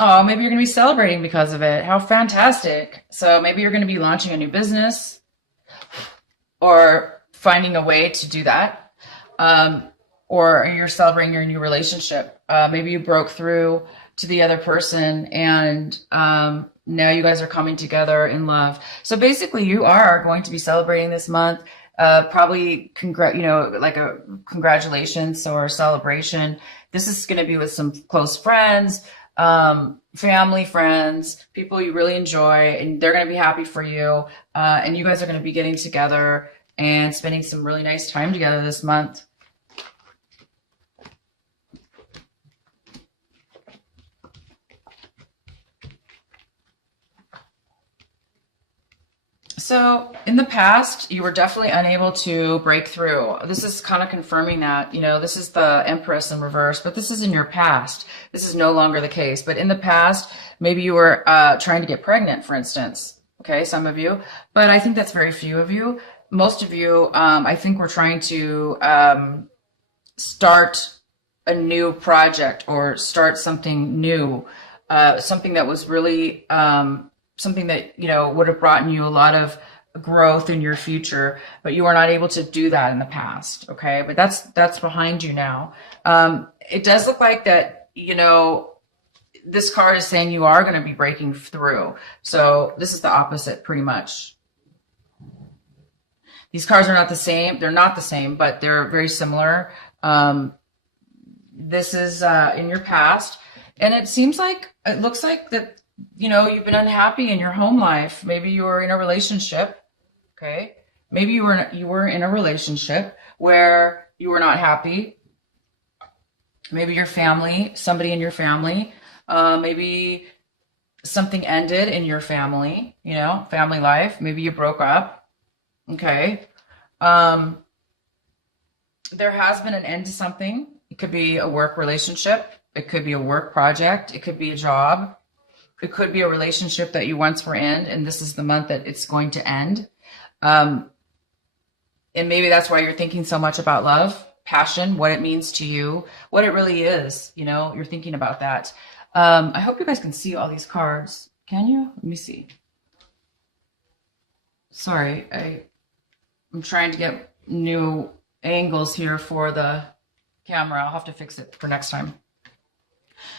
Oh, maybe you're going to be celebrating because of it. How fantastic. So maybe you're going to be launching a new business or finding a way to do that. Um, or you're celebrating your new relationship. Maybe you broke through to the other person and now you guys are coming together in love. So basically you are going to be celebrating this month. Probably like a congratulations or celebration. This is going to be with some close friends, family, friends, people you really enjoy, and they're going to be happy for you. And you guys are going to be getting together and spending some really nice time together this month. So in the past, you were definitely unable to break through. This is kind of confirming that, this is the Empress in reverse, but this is in your past. This is no longer the case. But in the past, maybe you were trying to get pregnant, for instance. Okay, some of you. But I think that's very few of you. Most of you, I think we're trying to start a new project or start something new, something that was really something that would have brought you a lot of growth in your future, but you were not able to do that in the past. Okay, but that's behind you now. It does look like that. This card is saying you are going to be breaking through. So this is the opposite, pretty much. These cards are not the same. They're not the same, but they're very similar. This is in your past, and it looks like that. You've been unhappy in your home life. Maybe you were in a relationship. Okay. Maybe you were in a relationship where you were not happy. Maybe your family, somebody in your family, maybe something ended in your family, family life. Maybe you broke up. Okay. There has been an end to something. It could be a work relationship. It could be a work project. It could be a job. It could be a relationship that you once were in, and this is the month that it's going to end. And maybe that's why you're thinking so much about love, passion, what it means to you, what it really is. You're thinking about that. I hope you guys can see all these cards. Can you? Let me see. Sorry, I'm trying to get new angles here for the camera. I'll have to fix it for next time.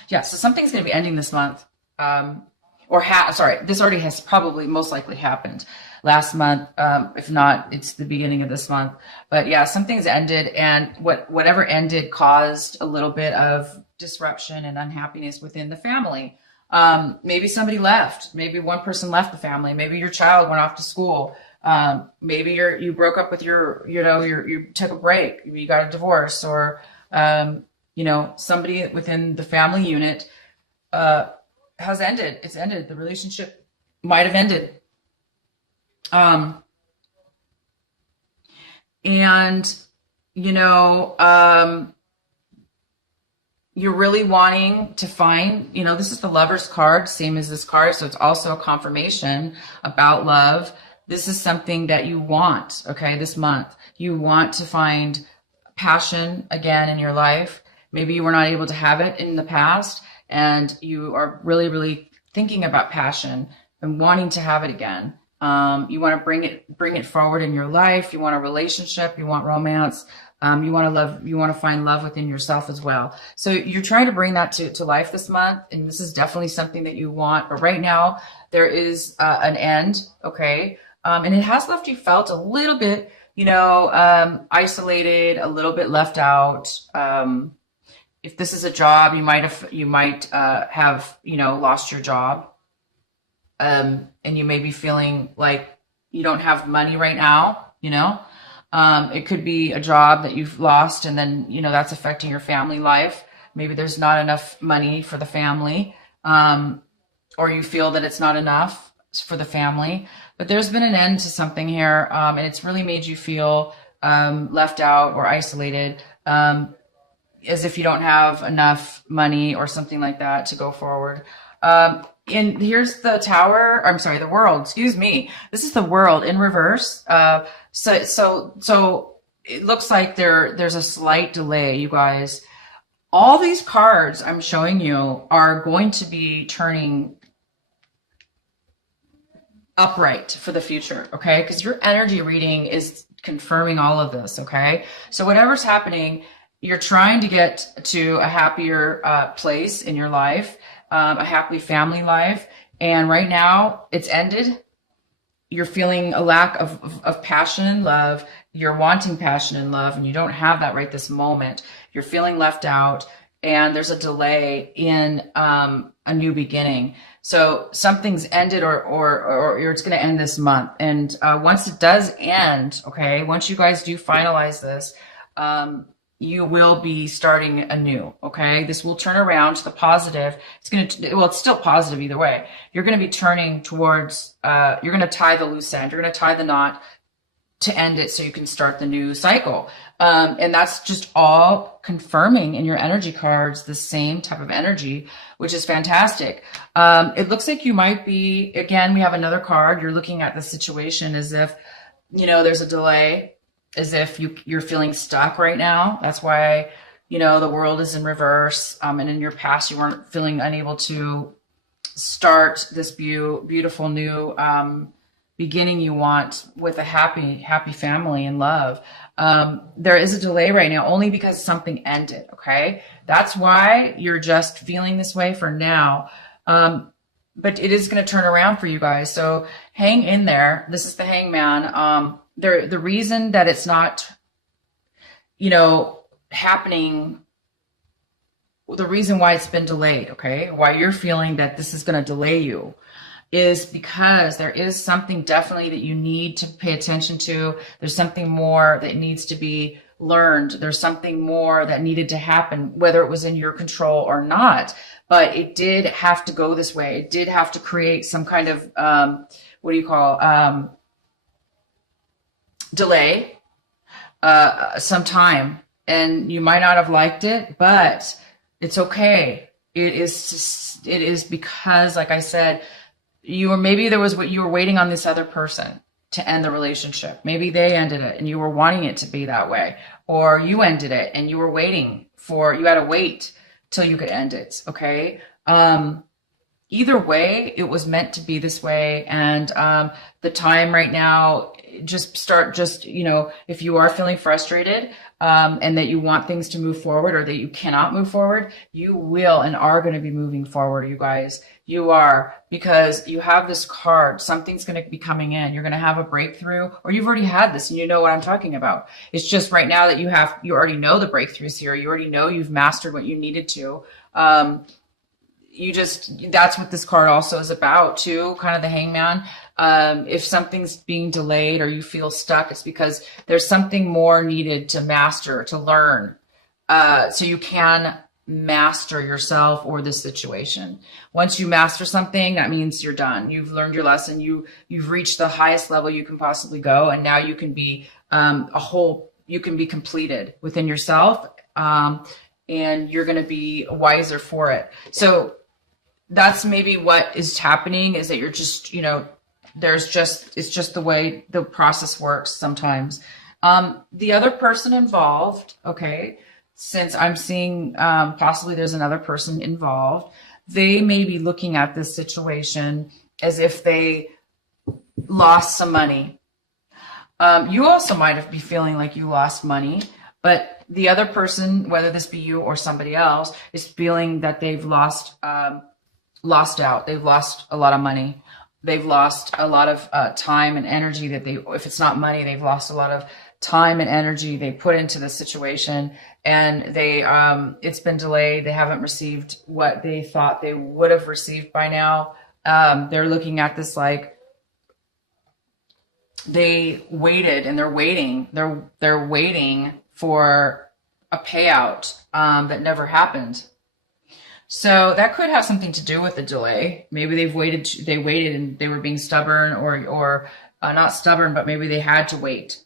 Yeah, so something's going to be ending this month. This already has probably most likely happened last month. If not, it's the beginning of this month. But yeah, something's ended, and whatever ended caused a little bit of disruption and unhappiness within the family. Maybe somebody left. Maybe one person left the family. Maybe your child went off to school. Maybe you broke up with you took a break. You got a divorce, or somebody within the family unit has ended. It's ended. The relationship might have ended. You're really wanting to find, this is the Lover's card, same as this card. So it's also a confirmation about love. This is something that you want, okay, this month. You want to find passion again in your life. Maybe you were not able to have it in the past, and you are really, really thinking about passion and wanting to have it again. You want to bring it forward in your life. You want a relationship. You want romance. You want to love. You want to find love within yourself as well. So you're trying to bring that to life this month, and this is definitely something that you want. But right now there is an end, okay, and it has left you felt a little bit, isolated, a little bit left out. If this is a job, you might have lost your job, and you may be feeling like you don't have money right now. It could be a job that you've lost, and then that's affecting your family life. Maybe there's not enough money for the family, or you feel that it's not enough for the family. But there's been an end to something here, and it's really made you feel left out or isolated. As if you don't have enough money or something like that to go forward. And here's the Tower. I'm sorry, the World. Excuse me. This is the World in reverse. So it looks like there's a slight delay, you guys. all these cards I'm showing you are going to be turning upright for the future, okay? Because your energy reading is confirming all of this, okay? So whatever's happening, you're trying to get to a happier place in your life, a happy family life. And right now it's ended. You're feeling a lack of passion and love. You're wanting passion and love, and you don't have that right this moment. You're feeling left out, and there's a delay in a new beginning. So something's ended, or it's going to end this month. And once it does end, okay, once you guys do finalize this, you will be starting anew, okay? This will turn around to the positive. It's going to, well, it's still positive either way. You're going to be turning towards, you're going to tie the loose end. You're going to tie the knot to end it so you can start the new cycle. And that's just all confirming in your energy cards the same type of energy, which is fantastic. It looks like you might be, again, we have another card. You're looking at the situation as if, you know, there's a delay, as if you're feeling stuck right now. That's why, you know, the world is in reverse. And in your past, you weren't feeling unable to start this beautiful new beginning you want with a happy family and love. There is a delay right now only because something ended, okay? That's why you're just feeling this way for now. But it is going to turn around for you guys. So hang in there. This is the Hangman. The reason that it's not, you know, happening, the reason why it's been delayed, okay, why you're feeling that this is going to delay you is because there is something definitely that you need to pay attention to. There's something more that needs to be learned. There's something more that needed to happen, whether it was in your control or not. But it did have to go this way. It did have to create some kind of, what do you call, delay, some time. And you might not have liked it, but it's okay. It is because, like I said, maybe there was what you were waiting on this other person to end the relationship. Maybe they ended it and you were wanting it to be that way, or you ended it and you were waiting you had to wait till you could end it. Okay. Either way, it was meant to be this way. And the time right now, you know, if you are feeling frustrated and that you want things to move forward or that you cannot move forward, you will and are going to be moving forward, you guys. You are, because you have this card. Something's going to be coming in. You're going to have a breakthrough, or you've already had this and you know what I'm talking about. It's just right now that you already know the breakthroughs here. You already know you've mastered what you needed to. That's what this card also is about too, kind of the Hangman. If something's being delayed or you feel stuck, it's because there's something more needed to master, to learn, so you can master yourself or the situation. Once you master something, that means you're done. You've learned your lesson. You've reached the highest level you can possibly go, and now you can be you can be completed within yourself, and you're going to be wiser for it. So that's maybe what is happening, is that you're just, you know, it's just the way the process works sometimes. The other person involved, okay, since I'm seeing possibly there's another person involved, they may be looking at this situation as if they lost some money. You also might be feeling like you lost money, but the other person, whether this be you or somebody else, is feeling that they've lost out. They've lost a lot of money. They've lost a lot of time and energy if it's not money, they've lost a lot of time and energy they put into the situation, and it's been delayed. They haven't received what they thought they would have received by now. They're looking at this like they waited and they're waiting. They're waiting for a payout that never happened. So that could have something to do with the delay. Maybe they waited and they were being stubborn, or not stubborn, but maybe they had to wait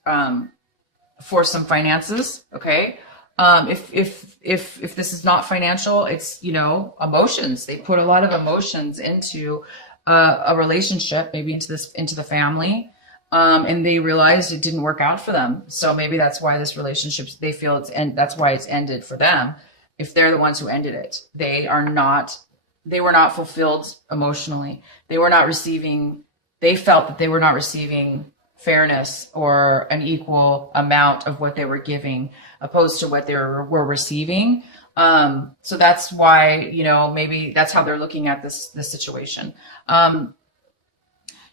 for some finances. Okay. If this is not financial, it's, you know, emotions. They put a lot of emotions into a relationship, maybe into the family. And they realized it didn't work out for them. So maybe that's why this relationship, they feel that's why it's ended for them. if they're the ones who ended it. They were not fulfilled emotionally. They felt that they were not receiving fairness or an equal amount of what they were giving opposed to what they were receiving. So that's why, maybe that's how they're looking at this situation.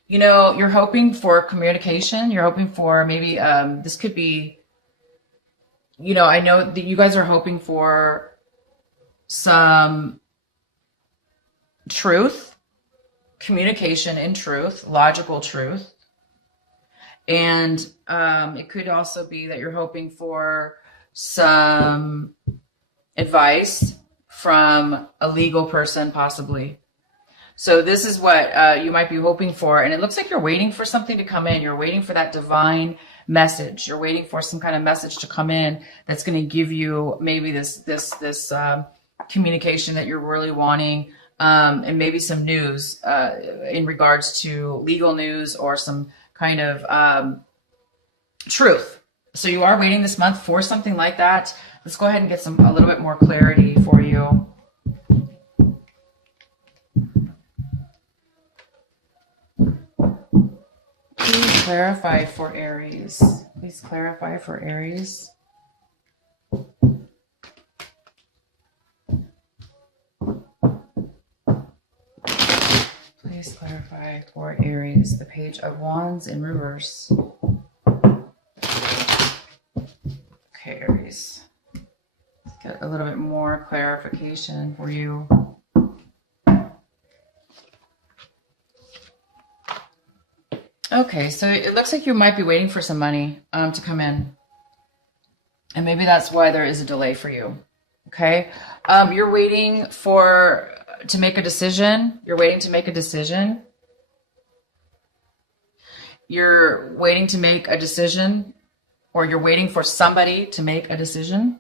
You're hoping for communication. You're hoping for maybe, this could be, I know that you guys are hoping for some truth, communication in truth, logical truth. And it could also be that you're hoping for some advice from a legal person, possibly. So this is what you might be hoping for. And it looks like you're waiting for something to come in. You're waiting for that divine message. You're waiting for some kind of message to come in that's going to give you maybe this communication that you're really wanting, and maybe some news in regards to legal news or some kind of truth. So you are waiting this month for something like that. Let's go ahead and get a little bit more clarity for you. Please clarify for Aries. Please clarify for Aries. Please clarify for Aries. The Page of Wands in reverse. Okay, Aries. Let's get a little bit more clarification for you. Okay, so it looks like you might be waiting for some money to come in. And maybe that's why there is a delay for you. Okay? You're waiting to make a decision. You're waiting to make a decision. You're waiting to make a decision, or you're waiting for somebody to make a decision.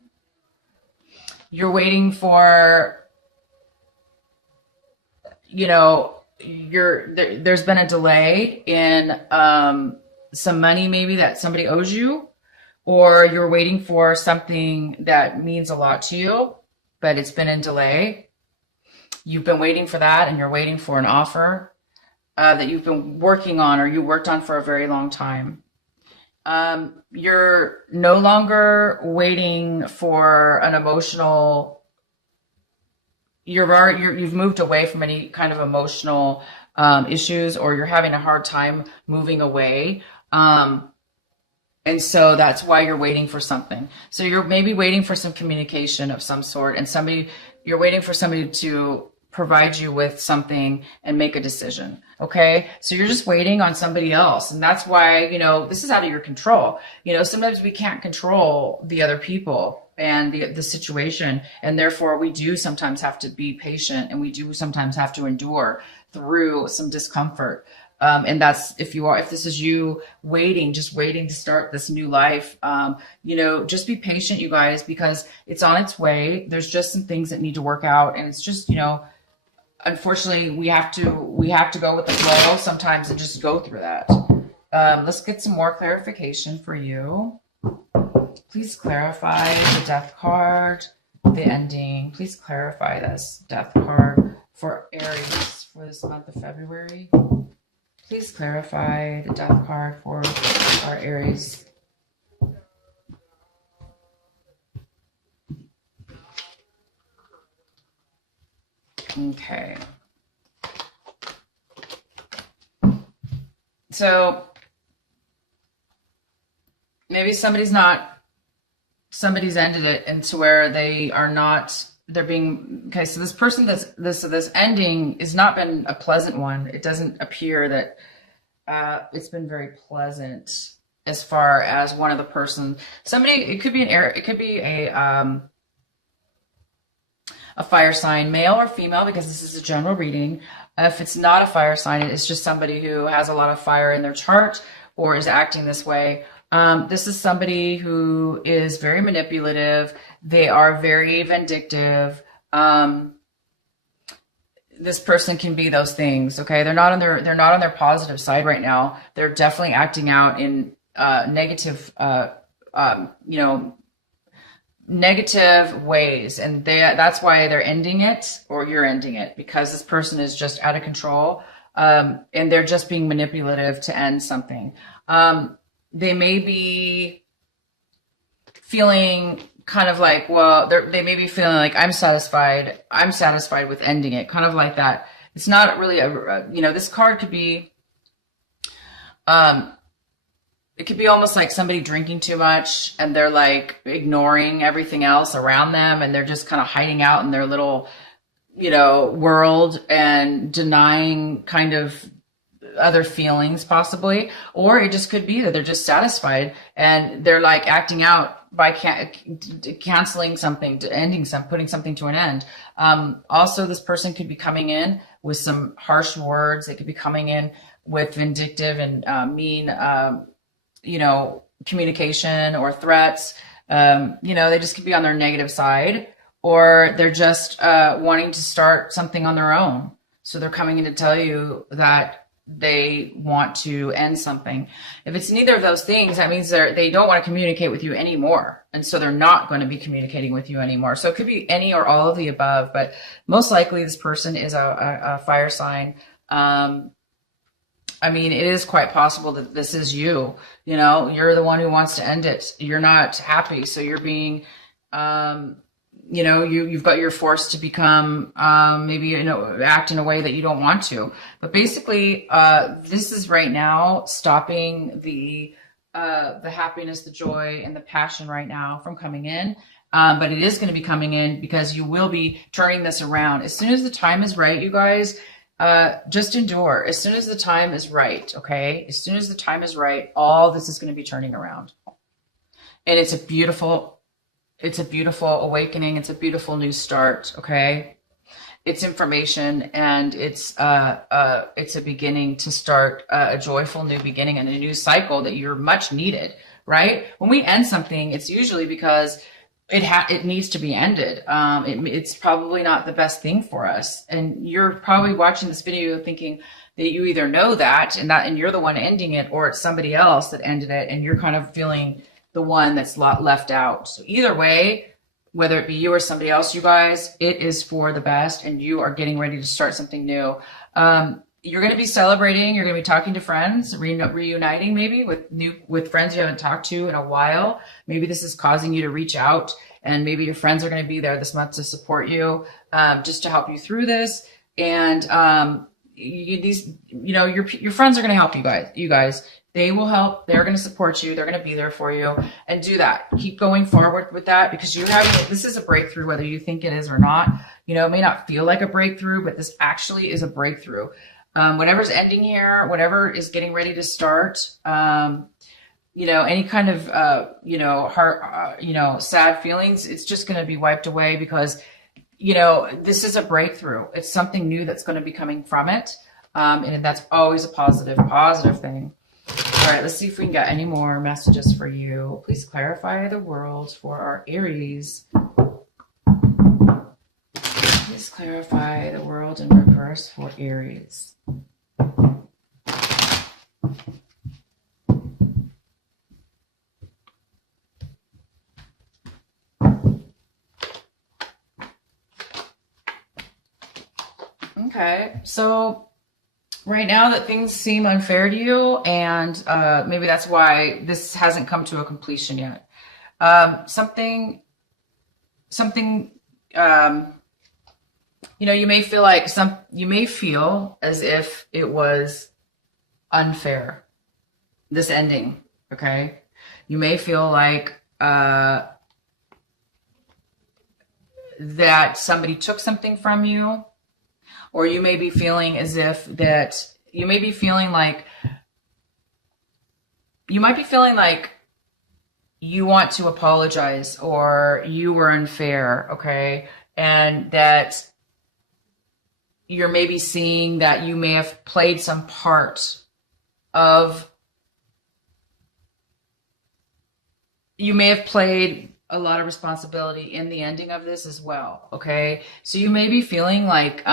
You're waiting for, there's been a delay in some money maybe that somebody owes you, or you're waiting for something that means a lot to you, but it's been in delay. You've been waiting for that, and you're waiting for an offer that you've been working on, or you worked on for a very long time. You're no longer waiting for an emotional. You've moved away from any kind of emotional issues, or you're having a hard time moving away. And so that's why you're waiting for something. So you're maybe waiting for some communication of some sort, and you're waiting for somebody to provide you with something and make a decision. Okay. So you're just waiting on somebody else. And that's why, this is out of your control. Sometimes we can't control the other people and the situation. And therefore we do sometimes have to be patient, and we do sometimes have to endure through some discomfort. And that's, if this is you just waiting to start this new life, just be patient, you guys, because it's on its way. There's just some things that need to work out. And it's just, unfortunately we have to go with the flow sometimes and just go through that. Let's get some more clarification for you. Please clarify the Death card, the ending. Please clarify this Death card for Aries for this month of February. Please clarify the Death card for our Aries. Okay. So maybe somebody's ended it into where they're being, okay, so this person this ending has not been a pleasant one. It doesn't appear that it's been very pleasant as far as one of the person. It could be a fire sign, male or female, because this is a general reading. If it's not a fire sign, it's just somebody who has a lot of fire in their chart or is acting this way. This is somebody who is very manipulative. They are very vindictive. This person can be those things. Okay. They're not on their positive side right now. They're definitely acting out in, negative, negative ways, and that's why they're ending it, or you're ending it, because this person is just out of control, and they're just being manipulative to end something. They may be feeling kind of like, well, they may be feeling like, I'm satisfied with ending it, kind of like that. It's not really this card could be, it could be almost like somebody drinking too much and they're like ignoring everything else around them, and they're just kind of hiding out in their little, world and denying kind of other feelings possibly. Or it just could be that they're just satisfied and they're like acting out by canceling something, to ending putting something to an end. Also, this person could be coming in with some harsh words. They could be coming in with vindictive and mean, communication or threats. They just could be on their negative side, or they're just wanting to start something on their own. So they're coming in to tell you that they want to end something. If it's neither of those things, that means they don't want to communicate with you anymore. And so they're not going to be communicating with you anymore. So it could be any or all of the above, but most likely this person is a fire sign. It is quite possible that this is you. You're the one who wants to end it. You're not happy. So you're being, you're forced to become, act in a way that you don't want to. But basically, this is right now stopping the happiness, the joy, and the passion right now from coming in. But it is going to be coming in because you will be turning this around. As soon as the time is right, you guys, just endure. As soon as the time is right, okay? As soon as the time is right, all this is going to be turning around. And it's a beautiful awakening. It's a beautiful new start, okay? It's information, and it's a beginning to start a joyful new beginning and a new cycle that you're much needed, right? When we end something, it's usually because it needs to be ended. It's probably not the best thing for us. And you're probably watching this video thinking that you either know that and you're the one ending it, or it's somebody else that ended it and you're kind of feeling the one that's left out. So either way, whether it be you or somebody else, you guys, it is for the best, and you are getting ready to start something new. You're going to be celebrating. You're going to be talking to friends, reuniting maybe with friends you haven't talked to in a while. Maybe this is causing you to reach out, and maybe your friends are going to be there this month to support you, just to help you through this. And your friends are going to help you guys. You guys, they will help. They're going to support you. They're going to be there for you, and do that. Keep going forward with that, because this is a breakthrough, whether you think it is or not. It may not feel like a breakthrough, but this actually is a breakthrough. Whatever's ending here, whatever is getting ready to start, any kind of, heart, sad feelings, it's just going to be wiped away, because, this is a breakthrough. It's something new that's going to be coming from it. And that's always a positive thing. All right, let's see if we can get any more messages for you. Please clarify the world for our Aries. Please clarify the world in reverse for Aries. Okay, so right now that things seem unfair to you, and maybe that's why this hasn't come to a completion yet. Something, you may feel as if it was unfair, this ending, okay? You may feel like that somebody took something from you, or you may be feeling as if that you might be feeling like you want to apologize, or you were unfair, okay? And that you're maybe seeing that you may have played some part of, you may have played a lot of responsibility in the ending of this as well, okay? So you may be feeling like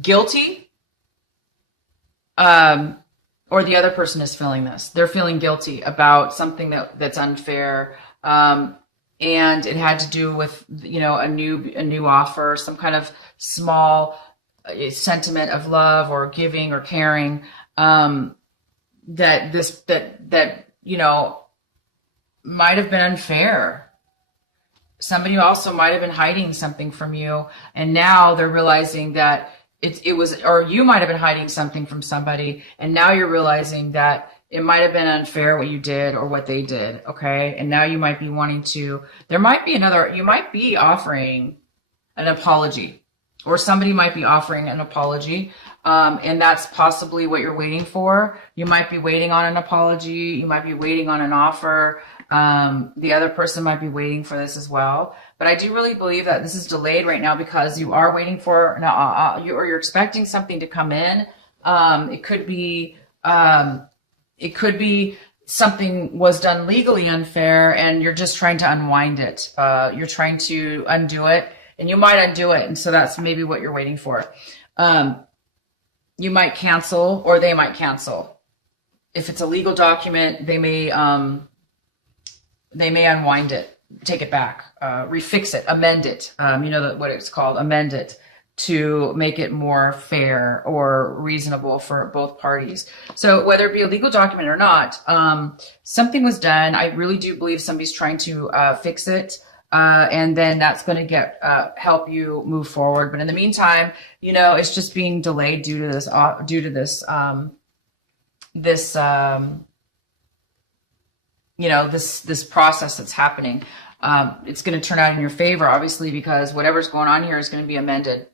guilty, or the other person is feeling this. They're feeling guilty about something that's unfair, and and it had to do with, you know, a new offer, some kind of small sentiment of love or giving or caring, that you know, might have been unfair. Somebody also might have been hiding something from you, and now they're realizing that it was, or you might have been hiding something from somebody, and now you're realizing that it might have been unfair what you did or what they did. Okay. And now you might be wanting to, there might be another, you might be offering an apology, or somebody might be offering an apology. And that's possibly what you're waiting for. You might be waiting on an apology. You might be waiting on an offer. The other person might be waiting for this as well. But I do really believe that this is delayed right now because you are waiting for, or you're expecting something to come in. It could be something was done legally unfair and you're just trying to unwind it. You're trying to undo it, and you might undo it. And so that's maybe what you're waiting for. You might cancel, or they might cancel. If it's a legal document, they may unwind it, take it back, refix it, amend it. You know what it's called, amend it, to make it more fair or reasonable for both parties. So whether it be a legal document or not, something was done. I really do believe somebody's trying to fix it. And then that's going to help you move forward. But in the meantime, you know, it's just being delayed due to this, you know, this process that's happening. It's going to turn out in your favor, obviously, because whatever's going on here is going to be amended.